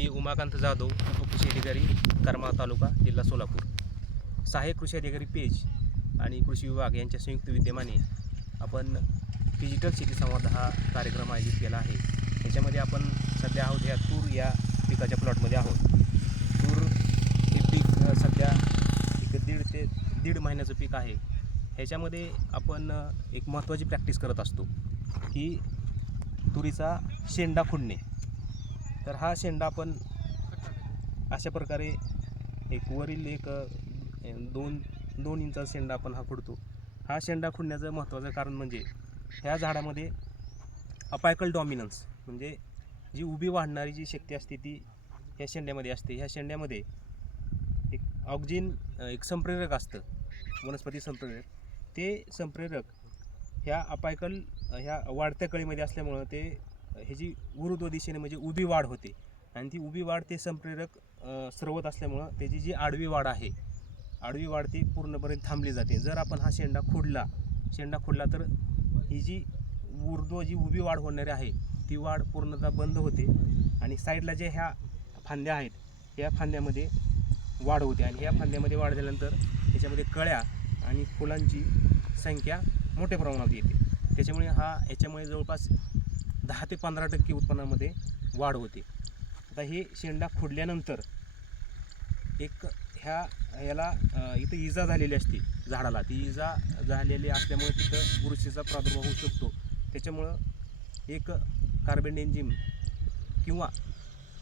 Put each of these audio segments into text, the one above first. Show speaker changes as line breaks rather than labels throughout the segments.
मी उमाकांत जाधव उपकृषी अधिकारी करमाळा तालुका जिल्हा सोलापूर. सहाय्यक कृषी अधिकारी पेज आणि कृषी विभाग यांच्या संयुक्त विद्यमाने आपण डिजिटल शेती संवाद हा कार्यक्रम आयोजित केला आहे. याच्यामध्ये आपण सध्या आहोत या तूर या पिकाच्या प्लॉटमध्ये आहोत. तूर हे पीक सध्या एक दीड ते दीड महिन्याचं पीक आहे. ह्याच्यामध्ये आपण एक महत्त्वाची प्रॅक्टिस करत असतो की तुरीचा शेंडा खुडणे तर हा शेंडा आपण अशा प्रकारे एक वरील एक दोन दोन इंचा शेंडा आपण हा खुडतो. हा शेंडा खुडण्याचं महत्त्वाचं कारण म्हणजे ह्या झाडामध्ये अपायकल डॉमिनन्स म्हणजे जी उभी वाढणारी जी शक्ती असते ती ह्या शेंड्यामध्ये असते. ह्या शेंड्यामध्ये एक ऑक्जिन एक संप्रेरक असतं वनस्पती संप्रेरक. ते संप्रेरक ह्या अपायकल ह्या वाढत्या कळीमध्ये असल्यामुळं ते ह्याची ऊर्ध्व दिशेने म्हणजे उभी वाढ होते. आणि ती उभी वाढ ते संप्रेरक स्रवत असल्यामुळं त्याची जी आडवी वाढ आहे आडवी वाढ ती पूर्णपणे थांबली जाते. जर आपण हा शेंडा खोडला शेंडा खोडला तर ही जी ऊर्ध्व जी उभी वाढ होणारी आहे ती वाढ पूर्णतः बंद होते आणि साईडला जे ह्या फांद्या आहेत या फांद्यामध्ये वाढ होते. आणि ह्या फांद्यामध्ये वाढ झाल्यानंतर त्याच्यामध्ये कळ्या आणि फुलांची संख्या मोठ्या प्रमाणात येते. त्याच्यामुळे हा याच्यामुळे जवळपास दहा ते पंधरा टक्के उत्पन्नामध्ये वाढ होते. आता हे शेंडा खुडल्यानंतर एक ह्या ह्याला इथं इजा झालेली असते झाडाला. ती इजा झालेली असल्यामुळे तिथं बुरशीचा प्रादुर्भाव होऊ शकतो. त्याच्यामुळं एक कार्बन एन्झिम किंवा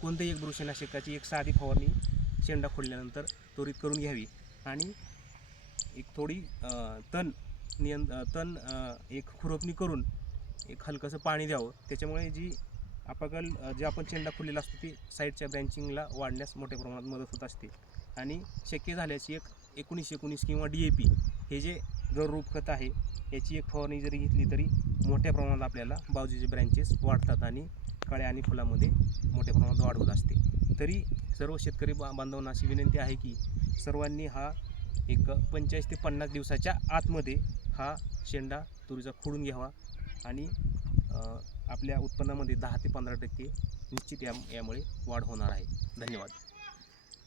कोणत्याही एक बुरशीनाशकाची एक साधी फवारणी शेंडा खोडल्यानंतर त्वरित करून घ्यावी. आणि एक थोडी तण नियं तण एक खुरपणी करून एक हलकंसं पाणी द्यावं. त्याच्यामुळे जी आपगल जे आपण शेंडा खुललेला असतो ती साईडच्या ब्रँचिंगला वाढण्यास मोठ्या प्रमाणात मदत होत असते. आणि शक्य झाल्यास एक एकोणीस एकोणीस किंवा डी ए पी हे जे गौररूप खत आहे याची एक फवारणी जरी घेतली तरी मोठ्या प्रमाणात आपल्याला बाजूचे ब्रँचेस वाढतात आणि कळ्या आणि फुलामध्ये मोठ्या प्रमाणात वाढ होत असते. तरी सर्व शेतकरी बा बांधवांना अशी विनंती आहे की सर्वांनी हा एक पंचेचाळीस ते पन्नास दिवसाच्या आतमध्ये हा शेंडा तुरीचा खोडून घ्यावा. आणि आपल्या उत्पन्नामध्ये दहा ते पंधरा टक्के निश्चित या यामुळे वाढ होणार आहे. धन्यवाद.